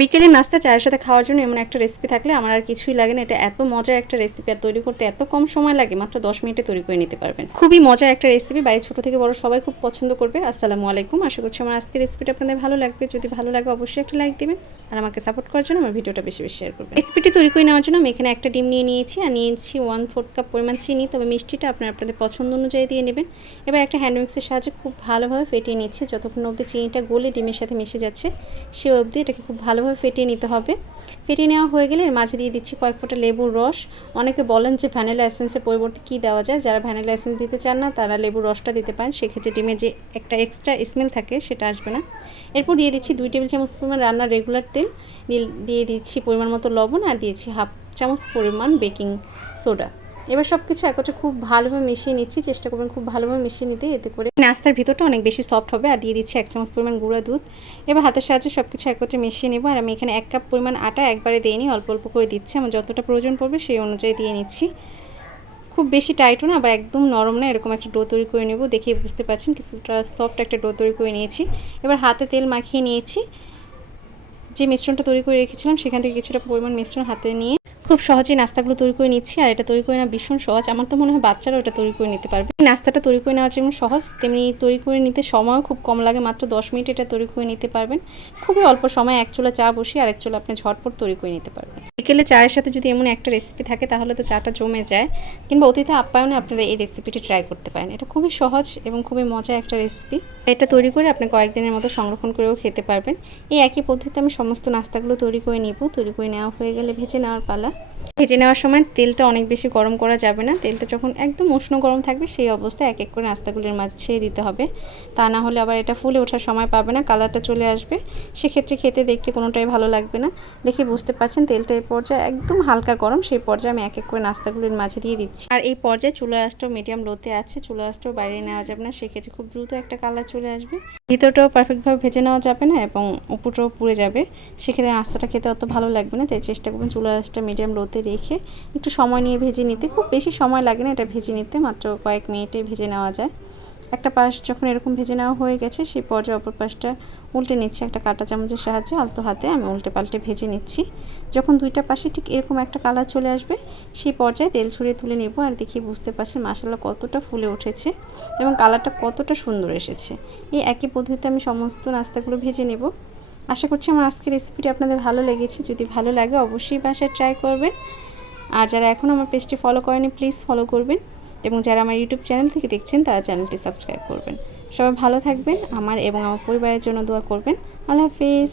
বিকেলে নাস্তা চায়ের সাথে খাওয়ার জন্য এমন একটা রেসিপি থাকলে আমার আর কিছুই লাগে না। এটা এত মজার একটা রেসিপি, আর তৈরি করতে এত কম সময় লাগে, মাত্র 10 মিনিটে তৈরি করে নিতে পারবেন। খুবই মজার একটা রেসিপি, বাড়ির ছোট থেকে বড় সবাই খুব পছন্দ করবে। আসসালামু আলাইকুম, আশা করছি আমার আজকের রেসিপিটা আপনাদের ভালো লাগবে। যদি ভালো লাগে অবশ্যই একটা লাইক দিবেন, আর আমাকে সাপোর্ট করার জন্য আমার ভিডিওটা বেশি বেশি শেয়ার করবেন। রেসিপিটি তৈরি করে নেওয়ার জন্য আমি এখানে একটা ডিম নিয়ে নিয়েছি, আর নিয়েছি 1/4 কাপ পরিমাণ চিনি। তবে মিষ্টিটা আপনাদের পছন্দ অনুযায়ী দিয়ে নেবেন। এবার একটা হ্যান্ড মিক্সের সাহায্যে খুব ভালোভাবে ফেটিয়ে নিচ্ছি। যতক্ষণ অবধি চিনিটা গলে ডিমের সাথে মিশে যাচ্ছে সে অবধি এটাকে খুব ভালোভাবে ফেটিয়ে নিতে হবে। ফেটিয়ে নেওয়া হয়ে গেলে এর মাঝে দিয়ে দিচ্ছি কয়েক ফোঁটা লেবুর রস। অনেকে বলেন যে ভ্যানিলা এসেন্সের পরিবর্তে কী দেওয়া যায়, যারা ভ্যানিলা এসেন্স দিতে চান না তারা লেবুর রসটা দিতে পারেন, সেক্ষেত্রে ডিমে যে একটা এক্সট্রা স্মেল থাকে সেটা আসবে না। এরপর দিয়ে দিচ্ছি 2 টেবিল চামচ পরিমাণ রান্নার রেগুলার তেল, দিয়ে দিচ্ছি পরিমাণ মতো লবণ, আর দিয়েছি 1/2 চামচ পরিমাণ বেকিং সোডা। এবার সব কিছু একত্রে খুব ভালোভাবে মিশিয়ে নিচ্ছি। চেষ্টা করবেন খুব ভালোভাবে মিশিয়ে নিতে, এতে করে নাস্তার ভিতরটা অনেক বেশি সফট হবে। আর দিয়ে দিচ্ছি 1 চামচ পরিমাণ গুঁড়া দুধ। এবার হাতের সাহায্যে সব কিছু একত্রে মিশিয়ে নেব। আর আমি এখানে 1 কাপ পরিমাণ আটা একবারে দিইনি, অল্প অল্প করে দিচ্ছি। আমার যতটা প্রয়োজন পড়বে সেই অনুযায়ী দিয়ে নিচ্ছি। খুব বেশি টাইটও না, আবার একদম নরম না, এরকম একটা ডো তৈরি করে নেব। দেখেই বুঝতে পারছেন কিছুটা সফট একটা ডো তৈরি করে নিয়েছি। এবার হাতে তেল মাখিয়ে নিয়েছি। যে মিশ্রণটা তৈরি করে রেখেছিলাম সেখান থেকে কিছুটা পরিমাণ মিশ্রণ হাতে নিয়ে খুব সহজেই নাস্তাগুলো তৈরি করে নিচ্ছি। আর এটা তৈরি করে নেওয়া ভীষণ সহজ, আমার তো মনে হয় বাচ্চারাও এটা তৈরি করে নিতে পারবে। নাস্তাটা তৈরি করে নেওয়া যেমন সহজ, তেমনি তৈরি করে নিতে সময়ও খুব কম লাগে। মাত্র 10 মিনিট এটা তৈরি করে নিতে পারবেন। খুবই অল্প সময় এক চুলা চা বসিয়ে আর এক চুলা আপনি ঝটপট তৈরি করে নিতে পারবেন। বিকেলে চায়ের সাথে যদি এমন একটা রেসিপি থাকে তাহলে তো চাটা জমে যায়। কিংবা অতিথি আপ্যায়নে আপনারা এই রেসিপিটি ট্রাই করতে পারেন। এটা খুবই সহজ এবং খুবই মজার একটা রেসিপি। এটা তৈরি করে আপনি কয়েকদিনের মতো সংরক্ষণ করেও খেতে পারবেন। এই একই পদ্ধতিতে আমি সমস্ত নাস্তাগুলো তৈরি করে নিব। তৈরি করে নেওয়া হয়ে গেলে ভেজে নেওয়ার পালা। ভেজে নেওয়ার সময় তেলটা অনেক বেশি গরম করা যাবে না। তেলটা যখন একদম উষ্ণ গরম থাকবে সেই অবস্থায় এক এক করে নাস্তাগুলোর মাঝে ছেড়ে দিতে হবে। তা না হলে আবার এটা ফুলে ওঠার সময় পাবে না, কালারটা চলে আসবে, সেক্ষেত্রে খেতে দেখতে কোনোটাই ভালো লাগবে না। দেখে বুঝতে পারছেন তেলটা এই পর্যায়ে একদম হালকা গরম, সেই পর্যায়ে আমি এক এক করে নাস্তাগুলোর মাঝে দিয়ে দিচ্ছি। আর এই পর্যায়ে চুলা আঁচটাও মিডিয়াম লোতে আছে, চুলা আঁচটাও বাইরে নেওয়া যাবে না, সেক্ষেত্রে খুব দ্রুত একটা কালার চলে আসবে। ভিতরটাও পারফেক্টভাবে ভেজে নেওয়া যাবে না এবং উপরটাও পুড়ে যাবে, সেক্ষেত্রে নাস্তাটা খেতে অত ভালো লাগবে না। তাই চেষ্টা করবেন চুলা আঁচটা মিডিয়াম লোতে রেখে একটু সময় নিয়ে ভেজে নিতে। খুব বেশি সময় লাগে না এটা ভেজে নিতে, মাত্র কয়েক মিনিটে ভেজে নেওয়া যায়। একটা পাশ যখন এরকম ভেজে নেওয়া হয়ে গেছে সেই পর্যায়ে অপর পাশটা উল্টে নিচ্ছি একটা কাঁটা চামচের সাহায্যে। আলতো হাতে আমি উল্টে পাল্টে ভেজে নিচ্ছি। যখন দুইটা পাশে ঠিক এরকম একটা কালার চলে আসবে সেই পর্যায়ে তেল ছড়িয়ে তুলে নেব। আর দেখি বুঝতে পারছেন মাশাআল্লাহ কতটা ফুলে উঠেছে এবং কালারটা কতটা সুন্দর এসেছে। এই একই পদ্ধতিতে আমি সমস্ত নাস্তাগুলো ভেজে নেব। আশা করছি আমার আজকের রেসিপিটি আপনাদের ভালো লেগেছে। যদি ভালো লাগে অবশ্যই বাসায় ট্রাই করবেন। আর যারা এখনও আমার পেজটি ফলো করেনি প্লিজ ফলো করবেন, এবং যারা আমার ইউটিউব চ্যানেল থেকে দেখছেন তারা চ্যানেলটি সাবস্ক্রাইব করবেন। সবাই ভালো থাকবেন, আমার এবং আমার পরিবারের জন্য দোয়া করবেন। আল্লাহ হাফিজ।